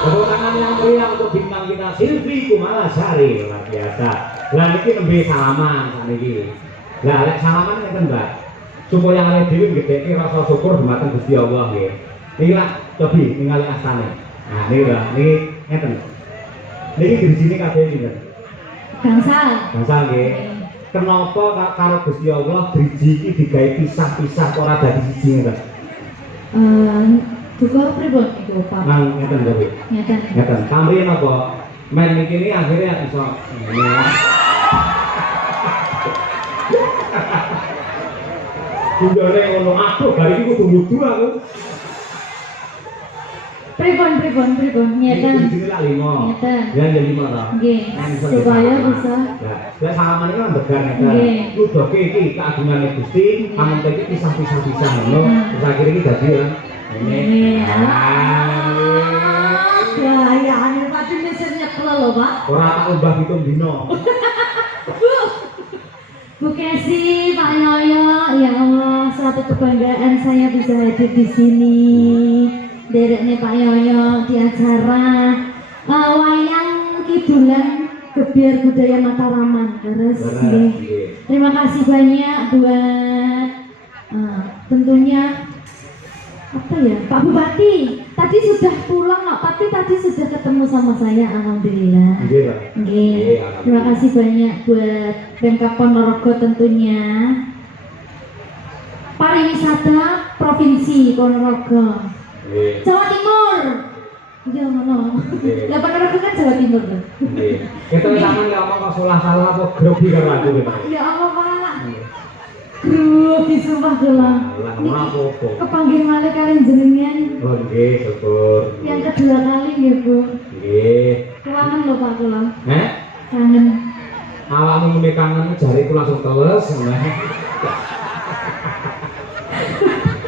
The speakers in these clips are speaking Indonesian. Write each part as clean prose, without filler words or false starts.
Tepuk tangan yang meriah untuk bintang kita Silvi Kumalasari, luar biasa. Lah niki nembe salaman sakniki. Lah lek salaman ngeten, Mbak. Supaya awake dhewe gedheke rasa syukur dumateng Gusti Allah nggih. Niki lak cobi ningali astane. Nah niki lho, niki ngeten. Niki dirijine kabeh pinten? Gangsal. Gangsal nggih. Kenapa karo Gusti Allah driji iki digawe pisah-pisah ora dadi siji ngeten? Duka pripun iku, Pak? Nang ngeten lho. Ngeten. Ngeten. Pamrih napa men iki ini akhirnya iso ngene. Kunjone ngono aku bari iki kudu mudhu aku. Pripun ngeten. Iki lak 5. Ngeten. Ya ya 5 ta. Nggih. Supaya bisa. Lah salaman iki kan begar ngeten. Nggih. Nuduhke iki keagungane Gusti, pamunte iki pisah-pisah ngono. Terus akhire iki dadi ya. Ini. Ya ane pati mesin nyekel lho, Pak. Ora tak ubah hitung dino. Bu Kesi, Pak Yoyo, ya Allah, suatu kebanggaan saya bisa hadir di sini. Dereknya Pak Yoyo di acara wayang kidulan Gebiar Budaya Mataraman. Terus, terima kasih banyak buat tentunya apa ya, Pak Bupati. Tadi sudah pulang kok, tapi tadi sudah ketemu sama saya, alhamdulillah. Nggih. Terima kasih banyak buat Pemkab Ponorogo tentunya. Pariwisata Provinsi Ponorogo. Jawa Timur. Iya ngono. Lah Ponorogo kan Jawa Timur kan. Nggih. Kita sampean ngomong kok salah-salah apa grogi karo aku gitu. Ya Allah, Pak. Grogi sumpah kula. Lah ngono apa? Kepanggih malih kalian jenengan. Oh nggih, syukur. Yang kedua kali ya, Bu. Nggih. Kangen lho Pak kula. Kangen. Awakmu muni kangen jariku langsung teles ngono.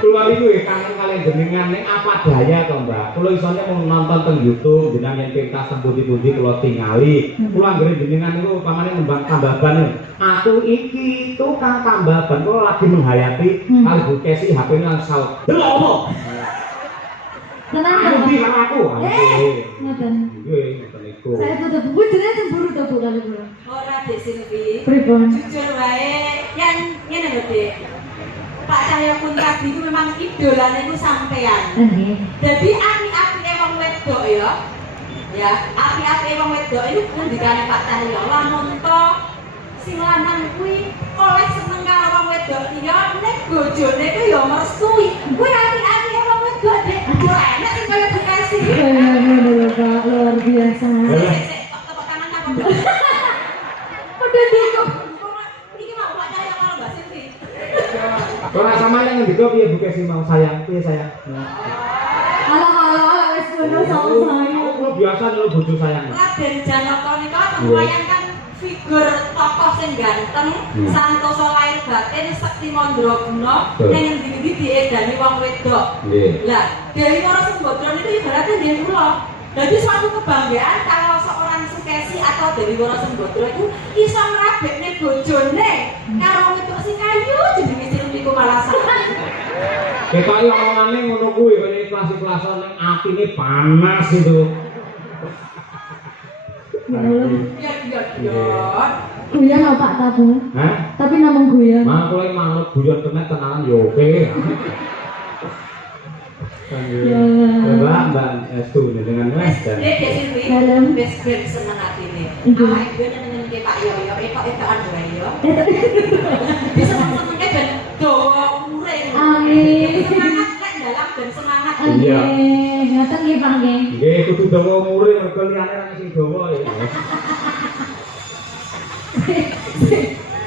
Kula niku kangen kalian jenengan ning apa daya to, Mbak. Kula isone mung nonton teng YouTube, jenengan yen pentas teng pundi-pundi kula tingali. Kula anggere jenengan niku pamane nembang tambaban. Aku iki tukang tambaban, kula lagi menghayati kali Bu Kesi HP-ne langsung. Delok opo? Tenang Aku aku. Ngoten. Nggih, ngoten niku. Saya tutup buku jenengan cemburu to Bu kali kula. Ora Dek Silvi. Pripun? Jujur wae, yang ngene lho Dek. Pak Cahyo pun tadi itu memang idolane itu sampean. Nggih. Jadi api-api wong wedok ya. Ya, api-api wong wedok itu ngendikane Pak Cahyo, lamun to sing lanang kuwi oleh seneng karo wong wedok liya, nek bojone ku ya mersui. Kuwi api-api wong wedok Dek. Ora enak sing kaya Bekasi. Pak, luar biasa. Tepuk tangan apa? Udah dikok. Iki mau Pak Cahyo karo Mbak Silvi. Ora sama yang ngendika piye Bu Kesi mau sayang, piye sayang? Halo, wis ngono sama saya. Aku biasa nyeluk bojo sayang. Raden Janaka nika mewayankan figur tokoh sing ganteng, santosa lair batin, sekti mandraguna, ning ndi-ndi diedani wong wedok. Lah, Dewi Warasembadra niku ibaratnya nggih kula. Jadi suatu kebanggaan kalau seorang Sukesi atau Dewi Warasembadra itu iso ngrabekne bojone karo wedok sing ayu jenenge Silvi Kumalasari. Ketok omongane ngono kuwi kaya ikhlas-ikhlasan ning atine panas itu. Iya. Guyon lho Pak Tabu. Hah? Tapi namung guyon. Mang kowe manut guyon tenan tenanan yo oke. Ya. Mbak Estu dengan Mas dan Dalam best-best seneng atine. Awake dhewe nyenengke Pak Yoyo, etok-etokan wae yo. Diseneng-senengke ben dawa muring. Amin. Semangat lek dalam dan semangat. Iya. Ngoten nggih Pak nggih. Nggih kudu dawa muring mergo liyane ra sing dawa ya.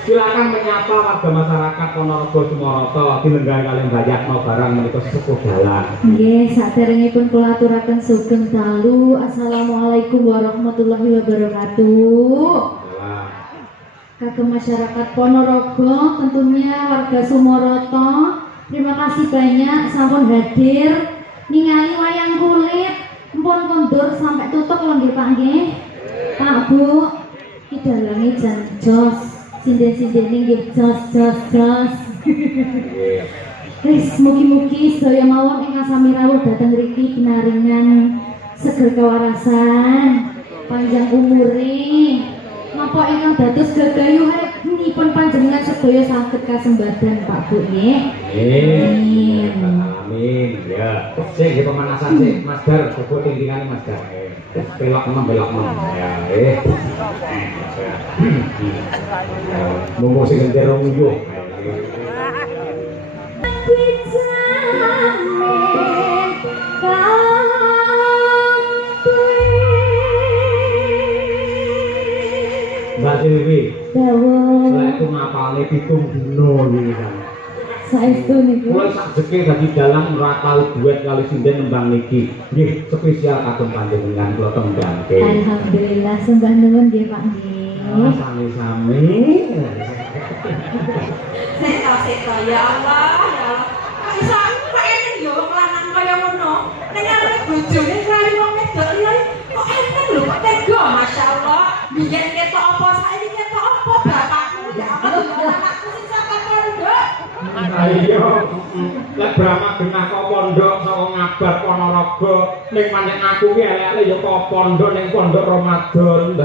Silakan menyapa warga masyarakat Ponorogo Sumoroto dilenggahi kalian Bayatno barang menika sesepuh dalan. Nggih, saderengipun kula aturaken sugeng dalu. Assalamualaikum warahmatullahi wabarakatuh. Kagem masyarakat Ponorogo, tentunya warga Sumoroto, terima kasih banyak sampun hadir ningali wayang kulit. Mpun kondur sampai tutup lho nggih Pak nggih. Pak Bu, ki dalange jan jos. Sinden-sinden nggih jos. Wis mugi-mugi sedaya mawon ingkang sami rawuh dhateng mriki pinaringan seger kewarasan, panjang umure. Napa ingkang dados gegayuhan nyimpen panjenengan sedaya saged kasembadan Pak Bu nggih. Amin. Amin. Ya. Sik pemanasan sik Mas Dar, coba tingkingane Mas Dar. Belok men. Ya, monggo sing entero nguyuh. Mbak Dewi, saya itu ngapalnya pitung dino ini kan. Saestu niku. Mulai sak jeke dadi dalang ora tau duet kali sinden nembang niki. Nggih, spesial kagem panjenengan kula tembangke. Alhamdulillah sembah nuwun nggih Pak nggih. Sami-sami. Seta ya Allah, ya Allah. Kok iso pengen yo wong lanang kaya ngono. Ning arep bojone kali wong wedok liya kok enteng lho, kok tega masyaallah. Biyen ketok apa saiki ketok apa bapakku ya Allah, anakku sing saka pondok. Ayo, lek Brahma genah kok pondok saka Ngabar Ponorogo, ning pancen aku ki elek-elek ya kok pondok ning pondok Ramadan.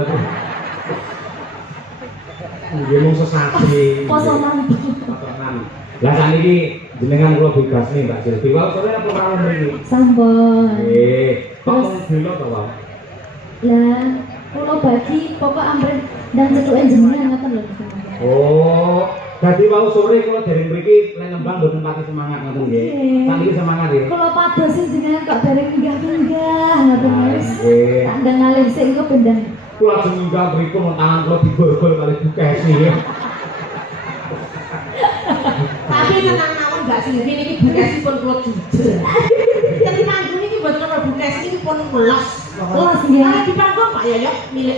Nggih mung sesasi. Posonan. Posonan. Lah saniki jenengan kula bebas nih Mbak Silvi. Wau sore apa ora mriki? Sampun. Nggih. Kok mung dino to, Wau? Lah, kula bagi pokok amrih dan cetuke jenengan ngoten lho. Oh, dadi wau sore kula dereng mriki lek nembang mboten pati semangat ngoten nggih. Saniki semangat ya. Kula padosi jenengan kok dereng minggah-minggah ngoten wis. Nggih. Tak ndang ngalih sik engko bendang. Kula langsung ninggal mripun tangan kula diborgol kali Bukesi ya. Tapi tenang mawon Mbak Silvi niki Bukesi pun kula jujur. Dadi manggung iki mboten ana Bukesi iki pun melos. Los nggih. Kalau di panggung Pak Yoyo milik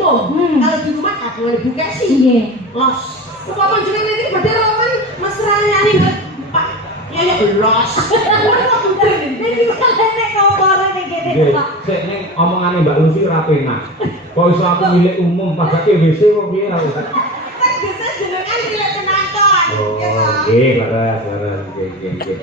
umum. Kalau di rumah tak boleh Bukesi. Nggih. Los. Upama jenenge iki badhe roman mesra nyani Pak Yoyo los. Ora bener Niki kalene kompore ning kene Nggih, Pak. sik ning omongane Mbak Lucy ora penak. Kok iso aku milik umum padake WC kok piye ra. kan bisa jenengan milik tenaga. Oh, nggih, leres, nggih.